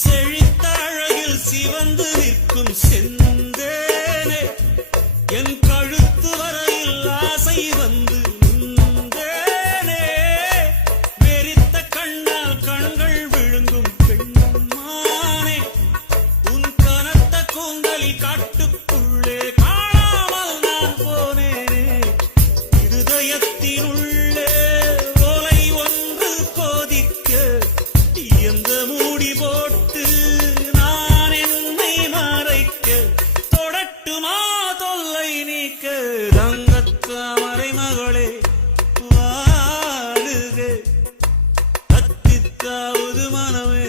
செழித்த அழகில் சிவந்து நிற்கும் செந்தேனே என் கழுத்து வரையில் ஆசை வந்து நின்றேனே வெறித்த கண்ணால் கண்கள் விழுங்கும் பெண்மானே உன் கனத்த கூந்தலில் காட்டுக்குள்ளே காணாமல் நான் போனேனே இருதயத்தினுள்ளே ஓலை ஒன்று கோதிக்க எந்த மூடி போட்டு நான் என்னை மறைக்க தொடட்டுமா தொல்லை நீக்க தங்கத்தாமரை மகளே வாழுக அத்தித்தாவது மனமே